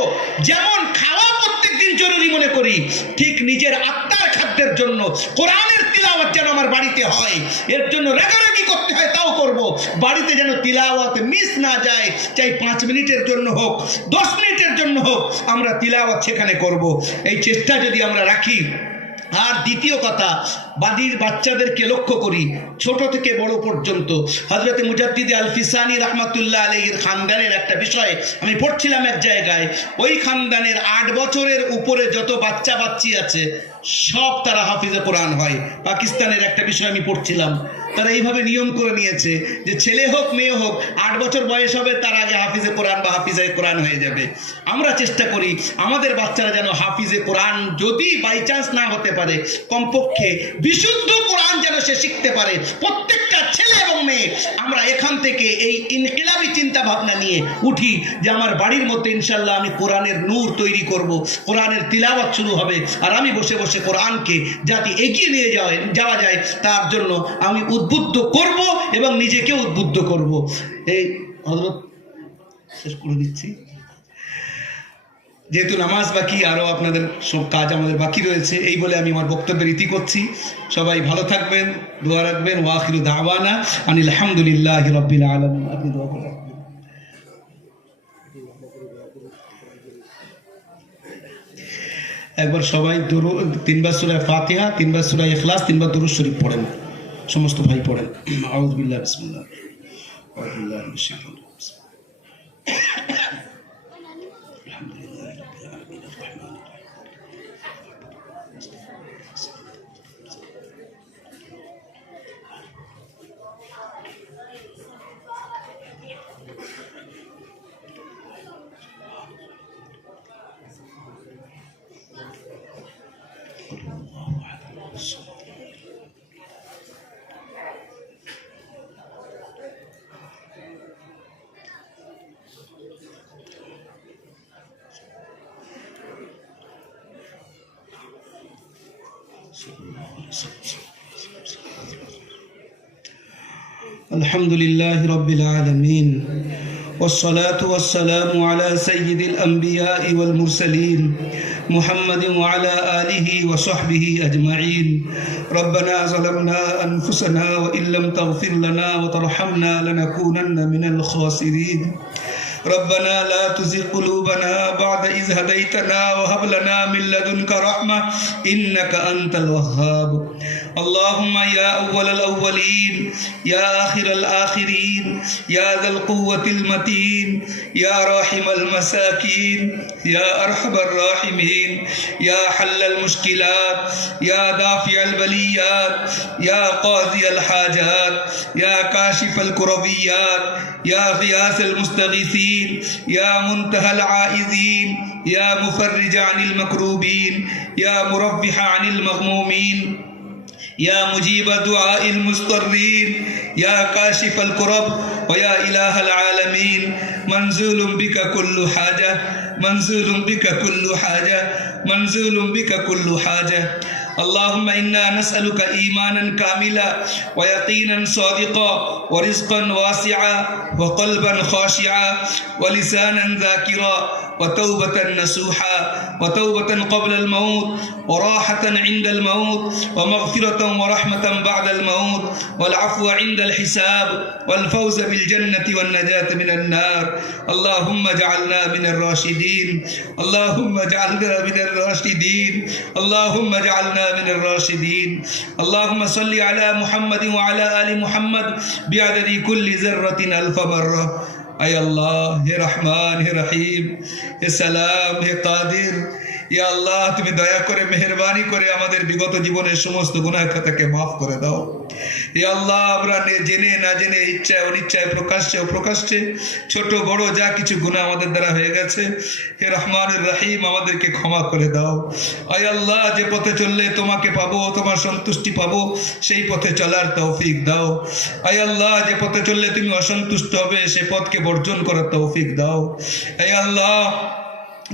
যেমন খাওয়া প্রত্যেক দিন জরুরি মনে করি, ঠিক নিজের আত্মার খাদ্যের জন্য কোরআনের তিলাওয়াত যেন আমার বাড়িতে হয়। এর জন্য রাগারাগি করতে হয় তাও করব, বাড়িতে যেন তিলাওয়াত মিস না যায়। চাই 5 মিনিটের জন্য হোক, 10 মিনিটের জন্য হোক, আমরা তিলাওয়াত সেখানে করব। এই চেষ্টা যদি আমরা রাখি। আর দ্বিতীয় কথা, বাচ্চাদেরকে লক্ষ্য করি ছোট থেকে বড় পর্যন্ত। হযরত মুজাদ্দিদ আল ফিসানি রাহমাতুল্লাহ আলাইহির খানদানের একটা বিষয় আমি পড়ছিলাম এক জায়গায়। ওই খানদানের 8 বছরের উপরে যত বাচ্চা বাচ্চি আছে সব তারা হাফিজে কোরআন হয়। পাকিস্তানের একটা বিষয় আমি পড়ছিলাম, তারা এইভাবে নিয়ম করে নিয়েছে যে ছেলে হোক মেয়ে হোক 8 বছর বয়স হবে তার আগে হাফিজে কোরআন বা হাফিজায়ে কোরআন হয়ে যাবে। আমরা চেষ্টা করি আমাদের বাচ্চারা যেন হাফিজে কোরআন, যদি বাই চান্স না হতে পারে, কমপক্ষে বিশুদ্ধ কোরআন যেন সে শিখতে পারে। প্রত্যেকটা ছেলে এবং মেয়ে আমরা এখান থেকে এই ইনকিলাবি চিন্তা ভাবনা নিয়ে উঠি যে আমার বাড়ির মধ্যে ইনশাল্লাহ আমি কোরআনের নূর তৈরি করব, কোরআনের তিলাওয়াত শুরু হবে, আর আমি বসে বসে কোরআনকে যাতে এগিয়ে নিয়ে যাওয়া যায় তার জন্য আমি উদ্বুদ্ধ করব এবং নিজেকে উদ্বুদ্ধ করব। এই হযরত শেষ করে দিচ্ছি, যেহেতু নামাজ বাকি, আরও আপনাদের সব কাজ আমাদের বাকি রয়েছে, এই বলে আমি আমার বক্তব্যের ইতি করছি। সবাই ভালো থাকবেন, দোয়া রাখবেন। ওয়া আখিরু দাওয়ানা আনিল হামদুলিল্লাহি রাব্বিল আলামিন। আপনি দোয়া করুন। একবার সবাই 3বার সূরা ফাতিহা, 3বার সূরা ইখলাস, 3বার দুরূদ শরীফ পড়েন, সমস্ত ভাই পড়েন। আউযু বিল্লাহি বিসমিল্লাহ আউযু বিল্লাহি মিনাশ শাইতানির রাজিম। الحمد لله رب العالمين، والصلاة والسلام على سيد الأنبياء والمرسلين محمد وعلى آله وصحبه أجمعين. ربنا ظلمنا أنفسنا وإن لم تغفر لنا وترحمنا لنكونن من الخاسرين. ربنا لا تزغ قلوبنا بعد إذ هديتنا وهب لنا من لدنك رحمة إنك أنت الوهاب. اللهم يا أول الأولين، يا آخر الآخرين، يا ذا القوة المتين، يا راحم المساكين، يا أرحم الراحمين، يا حل المشكلات، يا دافع البليات، يا قاضي الحاجات، يا كاشف الكربيات، يا غياث المستغيثين، يا منتهى العائذين، يا مفرج عن المكروبين، يا مربح عن المغمومين، يا مجيب دعاء المضطرين، يا كاشف الكرب، ويا إله العالمين. منزول بك كل حاجة، منزول بك كل حاجة، منزول بك كل حاجة. اللهم إنا نسألك إيمانا كاملا ويقينا صادقا ورزقا واسعا وقلبا خاشعا ولسانا ذاكرا وتوبة نصوحا وتوبة قبل الموت وراحة عند الموت ومغفرة ورحمة بعد الموت والعفو عند الحساب والفوز بالجنة والنجاة من النار. اللهم اجعلنا من الراشدين، اللهم اجعلنا من الراشدين، اللهم اجعلنا من الراشدين. اللهم صل على محمد وعلى آل محمد بعدد كل ذرة ألف مرة. আয় আল্লাহ, হে রহমান, হে রহিম, হে সালাম, হে কাদির, ইয়া আল্লাহ তুমি দয়া করে মেহেরবানি করে আমাদের বিগত জীবনের সমস্ত গুনাহ খাতাকে মাফ করে দাও। ইয়া আল্লাহ, আমরা জেনে না জেনে, ইচ্ছায় অনিচ্ছায়, প্রকাশ্যে অপ্রকাশ্যে, ছোট বড় যা কিছু গুনাহ আমাদের দ্বারা হয়ে গেছে, হে রহমানুর রহিম আমাদেরকে ক্ষমা করে দাও। আয় আল্লাহ, যে পথে চললে তোমাকে পাবো, তোমার সন্তুষ্টি পাবো, সেই পথে চলার তৌফিক দাও। আয় আল্লাহ, যে পথে চললে তুমি অসন্তুষ্ট হবে, সেই পথকে বর্জন করার তৌফিক দাও। আয় আল্লাহ,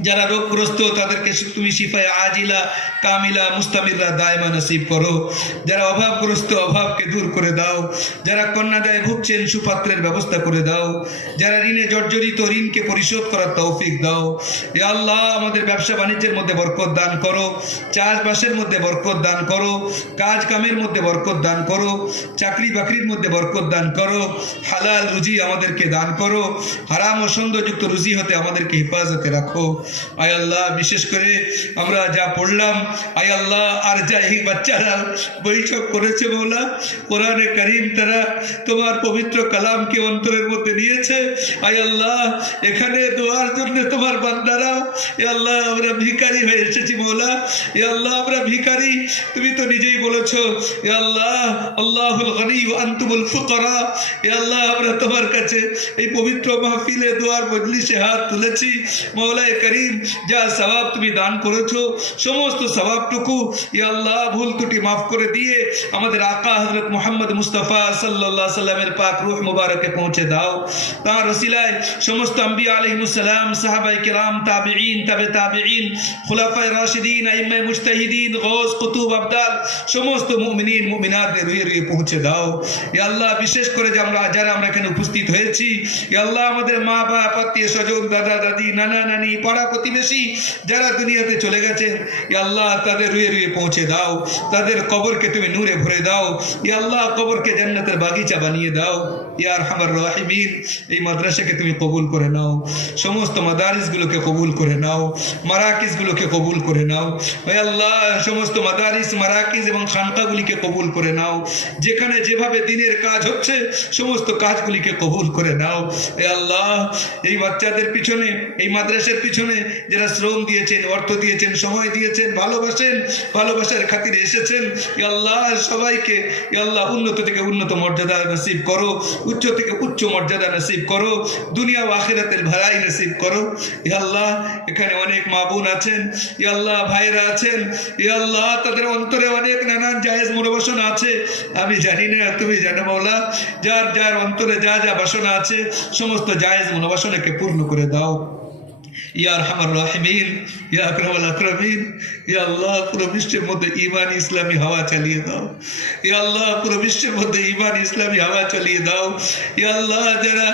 যারা রোগগ্রস্ত তাদেরকে তুমি শিফায়ে আজিলা কামিলা মুস্তামিরা দায়মা নসিব করো। যারা অভাবগ্রস্ত অভাবকে দূর করে দাও। যারা কন্যাদায়ে ভুগছেন সুপাত্রের ব্যবস্থা করে দাও। যারা ঋণে জর্জরিত ঋণকে পরিশোধ করার তৌফিক দাও। ইয়া আল্লাহ, আমাদের ব্যবসা বাণিজ্যের মধ্যে বরকত দান করো, চাষবাসের মধ্যে বরকত দান করো, কাজ কামের মধ্যে বরকত দান করো, চাকরি বাকরির মধ্যে বরকত দান করো, হালাল রুজি আমাদেরকে দান করো, হারাম ও সন্দেহযুক্ত রুজি হতে আমাদেরকে হেফাজতে রাখো। আয় আল্লাহ, বিশেষ করে আমরা যা পড়লাম, আয় আল্লাহ, আর যা এই বাচ্চারা বৈঠক করেছে মৌলা, কোরআনে কারীম তারা তোমার পবিত্র কালামকে অন্তরের মধ্যে নিয়েছে। আয় আল্লাহ, এখানে দোয়ার জন্য তোমার বান্দারা, এ আল্লাহ আমরা ভিখারি হয়ে এসেছি মৌলা। এ আল্লাহ আমরা ভিখারি, তুমি তো নিজেই বলেছো এ আল্লাহ, আল্লাহুল গনি ওয়া আনতুমুল ফুকারা। এ আল্লাহ, আমরা তোমার কাছে এই পবিত্র মাহফিলে দোয়ার মজলিসে হাত তুলেছি মৌলা করিম। যা সওয়াব তুমি দান করেছো, সমস্ত সওয়াবটুকু ইয়া আল্লাহ ভুল ত্রুটি মাফ করে দিয়ে আমাদের আকা হযরত মুহাম্মদ মুস্তাফা সাল্লাল্লাহু আলাইহি সাল্লামের পাক রূহ মুবারকে পৌঁছে দাও। তার ওসিলায় সমস্ত আম্বিয়া আলাইহিমুস সালাম, সাহাবায়ে কিরাম, তাবিঈন, তাবে তাবিঈন, খুলাফায়ে রাশিদিন, আইম্মায়ে মুজতাহিদিন, গৌস, কুতুব, আবদাল, সমস্ত মুমিনিন মুমিনাতদের রুয়ে রুয়ে পৌঁছে দাও। ইয়া আল্লাহ, বিশেষ করে যারা আমরা এখানে উপস্থিত হয়েছি, ইয়া আল্লাহ আমাদের মা বাপ, আত্মীয় স্বজন, দাদা দাদি, নানা নানি, পাড়া প্রতিবেশী যারা দুনিয়াতে চলে গেছেন, ইয়া আল্লাহ তাদের রুয়ে রুয়ে পৌঁছে দাও। তাদের কবরকে তুমি নূরে ভরে দাও। ইয়া আল্লাহ, কবরকে জান্নাতের বাগিচা বানিয়ে দাও। ইয়া আরহামার রাহিমিন, এই মাদ্রাসাকে তুমি কবুল করে নাও, সমস্ত মাদারিসগুলোকে কবুল করে নাও, মারাকিজগুলোকে কবুল করে নাও। হে আল্লাহ, সমস্ত মাদারিস, মারাকিজ এবং খানকাগুলিকে কবুল করে নাও। যেখানে যেভাবে দিনের কাজ হচ্ছে সমস্ত কাজগুলিকে কবুল করে নাও। হে আল্লাহ, এই বাচ্চাদের পিছনে, এই মাদ্রাসার পিছনে যারা শ্রম দিয়েছেন, অর্থ দিয়েছেন, সময় দিয়েছেন, ভালোবাসেন, ভালোবাসার খাতিরে এসেছেন, ইয়া আল্লাহ সবাইকে ইয়া আল্লাহ উন্নত থেকে উন্নত মর্যাদা নসিব করো, উচ্চ থেকে উচ্চ মর্যাদা নসিব করো, দুনিয়া ও আখিরাতের ভালাই নসিব করো। ইয়া আল্লাহ, এখানে অনেক মা বোন আছেন, ইয়া আল্লাহ ভাইরা আছেন, ইয়া আল্লাহ তাদের অন্তরে অনেক নানান জায়েজ মনোবাসনা আছে, আমি জানি না, তুমি জানো মওলা। যার যার অন্তরে যা যা বাসনা আছে সমস্ত জায়েজ মনোবাসনাকে পূর্ণ করে দাও। ইয়া আরহামার রাহিমিন, ইয়া আকরামুল আকরামিন, ইয়া আল্লাহ পুরো বিশ্বের মধ্যে ঈমান ইসলামী হাওয়া চালিয়ে দাও। ইয়া আল্লাহ পুরো বিশ্বের মধ্যে ঈমান ইসলামী হাওয়া চালিয়ে দাও। ইয়া আল্লাহ, যারা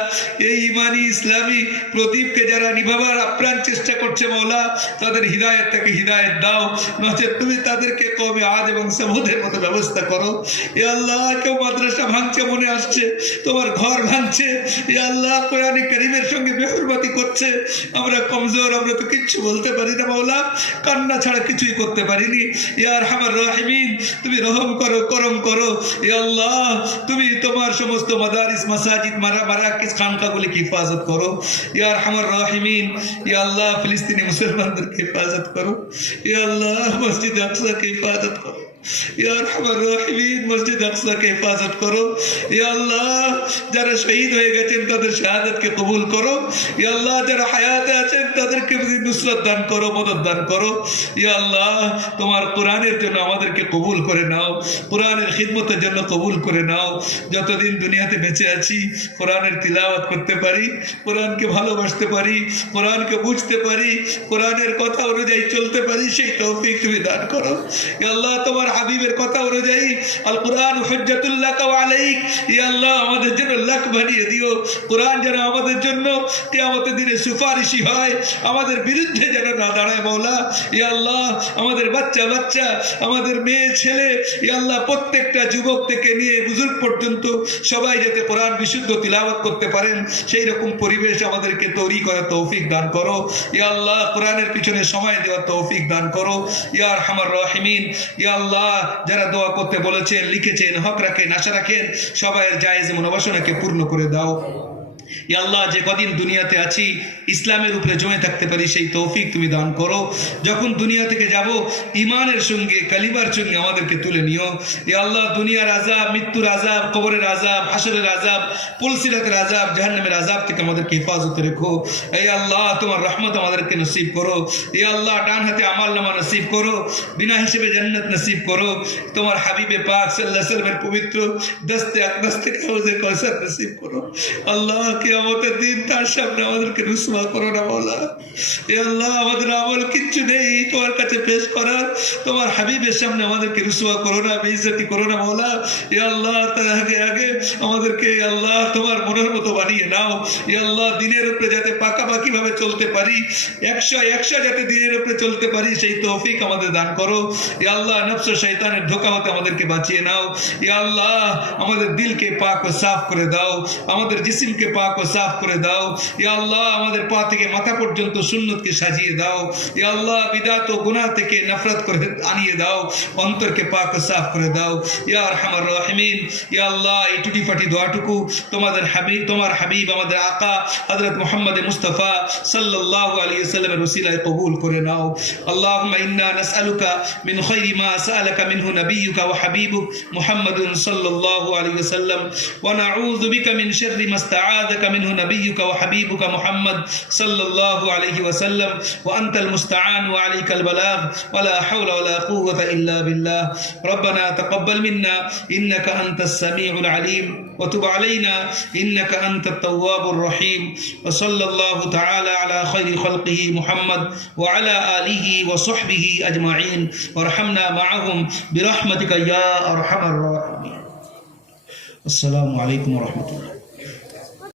এই ঈমানি ইসলামী প্রদীপকে যারা নিভাবার আপ্রাণ চেষ্টা করছে মওলা, তাদের হিদায়াত থেকে হিদায়াত দাও, নচেত তুমি তাদেরকে কওমে আদ এবং সামুদের মতো ব্যবস্থা করো। ইয়া আল্লাহ, কেউ মাদ্রাসা ভাঙছে মনে আসছে, তোমার ঘর ভাঙছে, ইয়া আল্লাহ কোরআনে কারীমের সঙ্গে বেহুরমতি করছে, আমরা কমজোর, আমরা তো কিচ্ছু বলতে পারি না মওলা, কান্না ছাড়া কিছুই করতে পারিনি। ইয়া আরহামার রাহিমিন, তুমি রহম করো, করম করো। ইয়া আল্লাহ, তুমি তোমার সমস্ত মাদারিস, মাসাজিদ, মারাকিজ, খানকাগুলিকে হিফাজত করো। ইয়া আরহামার রাহিমিন, ইয়া আল্লাহ ফিলিস্তিনি মুসলমানদেরকে হিফাজত করো। ইয়া আল্লাহ মসজিদ আকসাকে হিফাজত করো। ইয়া আরহামার রাহিমিন মসজিদ আকসাকে হেফাজত করো। ইয়া আল্লাহ যারা শহীদ হয়ে গেছেন তাদের শাহাদাতকে কবুল করো। ইয়া আল্লাহ যারা হায়াতে আছেন তাদেরকে নুসরত দান করো, মদদ দান করো। ইয়া আল্লাহ তোমার কোরআনের জন্য আমাদেরকে কবুল করে নাও, কোরআনের খিদমতের জন্য কবুল করে নাও। যতদিন দুনিয়াতে বেঁচে আছি কোরআনের তিলাওয়াত করতে পারি, কোরআনকে ভালোবাসতে পারি, কোরআনকে বুঝতে পারি, কোরআনের কথা অনুযায়ী চলতে পারি, সেই তৌফিক তুমি দান করো। ইয়া আল্লাহ তোমার হাবিবের কথা অনুযায়ী আল কোরআন হুজ্জাতুল লাকা ওয়া আলাইক, ইয়া আল্লাহ আমাদের জন্য লাক বানিয়ে দিও। কোরআন যেন আমাদের জন্য কিয়ামতের দিনে সুপারিশি হয়, আমাদের বিরুদ্ধে যেন না দাঁড়ায় মওলা। ইয়া আল্লাহ আমাদের বাচ্চা বাচ্চা, আমাদের মেয়ে ছেলে, ইয়া আল্লাহ প্রত্যেকটা যুবক থেকে নিয়ে বুজুর্গ পর্যন্ত সবাই যাতে কোরআন বিশুদ্ধ তিলাওয়াত করতে পারেন সেই রকম পরিবেশ আমাদেরকে তৈরি করার তৌফিক দান করো। ইয়া আল্লাহ কোরআনের পিছনে সময় দেওয়ার তৌফিক দান করো। ইয়া আরহামার রাহিমিন, ইয়া আল্লাহ যারা দোয়া করতে বলেছেন, লিখেছেন, হক রাখেন, আশা রাখেন, সবাইয়ের জায়েজ মনোবাসনাকে পূর্ণ করে দাও। ইয়া আল্লাহ যে কদিন দুনিয়াতে আছি ইসলামের উপরে জমে থাকতে পারি সেই তৌফিক তুমি দান করো। যখন দুনিয়া থেকে যাব ইমানের সঙ্গে, কালিমার সঙ্গে আমাদেরকে তুলে নিও। ইয়া আল্লাহ দুনিয়ার আযাব, মৃত্যুর আযাব, কবরের আযাব, হাসরের আযাব, পুলসিরাতের আযাব, জাহান্নামের আযাব থেকে আমাদেরকে হেফাজতে রেখো। ইয়া আল্লাহ তোমার রহমত আমাদেরকে নসিব করো। ইয়া আল্লাহ ডান হাতে আমলনামা নসিব করো, বিনা হিসেবে জান্নাত নসিব করো। তোমার হাবিবে পাক সাল্লাল্লাহু আলাইহি ওয়াসাল্লামের পবিত্র দস্তে আকদাস থেকে হাউজে কাউসার নসিব করো। আল্লাহ কিয়ামতের দিন তার সামনে আমাদেরকে রুসওয়া করো না মওলা। ইয়া আল্লাহ আমাদের আমল কিচ্ছু নেই তোমার কাছে পেশ করার, তোমার হাবিবের সামনে আমাদেরকে রুসওয়া করো না, বেইজ্জতি করো না মওলা। ইয়া আল্লাহ তার আগে আগে আমাদেরকে আল্লাহ তোমার মনের মতো বানিয়ে নাও। ইয়া আল্লাহ দিনের উপরে যাতে পাকাপাকি ভাবে চলতে পারি, 100 যাতে দিনের উপরে চলতে পারি সেই তৌফিক আমাদের দান করো। ইয়া আল্লাহ নফস ও শয়তানের ধোঁকা হতে আমাদেরকে বাঁচিয়ে নাও। ইয়া আল্লাহ আমাদের দিলকে পাক ও সাফ করে দাও, আমাদের জিসিমকে পাক ও সাফ করে দাও। ইয়া আল্লাহ আমাদের পা থেকে মাথা পর্যন্ত সুন্নতকে সাজিয়ে দাও। ইয়া আল্লাহ বিদআত ও গুনাহ থেকে নফরত করে আনিয়ে দাও, অন্তরকে পাক ও সাফ করে দাও। ইয়া আরহামার রাহিমিন, ইয়া আল্লাহ এই টুটি ফাটি দোয়াটুকু তোমার হাবিব আমাদের আকা হযরত মুহাম্মদ মুস্তাফা সাল্লাল্লাহু আলাইহি ওয়াসাল্লামের ওসিলায় কবুল করে নাও। আল্লাহুম্মা ইন্না নাসআলুকা মিন খায়রি মা সাআলাকা মিনহু নাবিয়্যুকা ওয়া হাবিবুক মুহাম্মাদুন সাল্লাল্লাহু আলাইহি ওয়াসাল্লাম ওয়া নাউযু বিকা মিন শাররি মা ইসতাআযাকা মিনহু নাবিয়্যুকা ওয়া হাবিবুকা মুহাম্মদ সাল্লাল্লাহু আলাইহি ওয়াসাল্লাম ওয়া আনতাল মুস্তাআন ওয়া আলাইকাল বালাগ ওয়া লা হাওলা ওয়া লা কুওয়াতা ইল্লা বিল্লাহ। রব্বানা তাকাব্বাল মিন্না ইন্নাকা আনতাস সামিউল আলিম ওয়া তুব আলাইনা ইন্নাকা আনতাত তাওয়াবুর রহিম। ওয়া সাল্লাল্লাহু তাআলা আলা খায়রি খালকিহি মুহাম্মদ ওয়া আলা আলিহি ওয়া সাহবিহি আজমাইন ওয়ারহামনা মাআহুম বিরহমাতিকা ইয়া আরহামার রাহিমিন। আসসালামু আলাইকুম ওয়া রাহমাতুল্লাহ।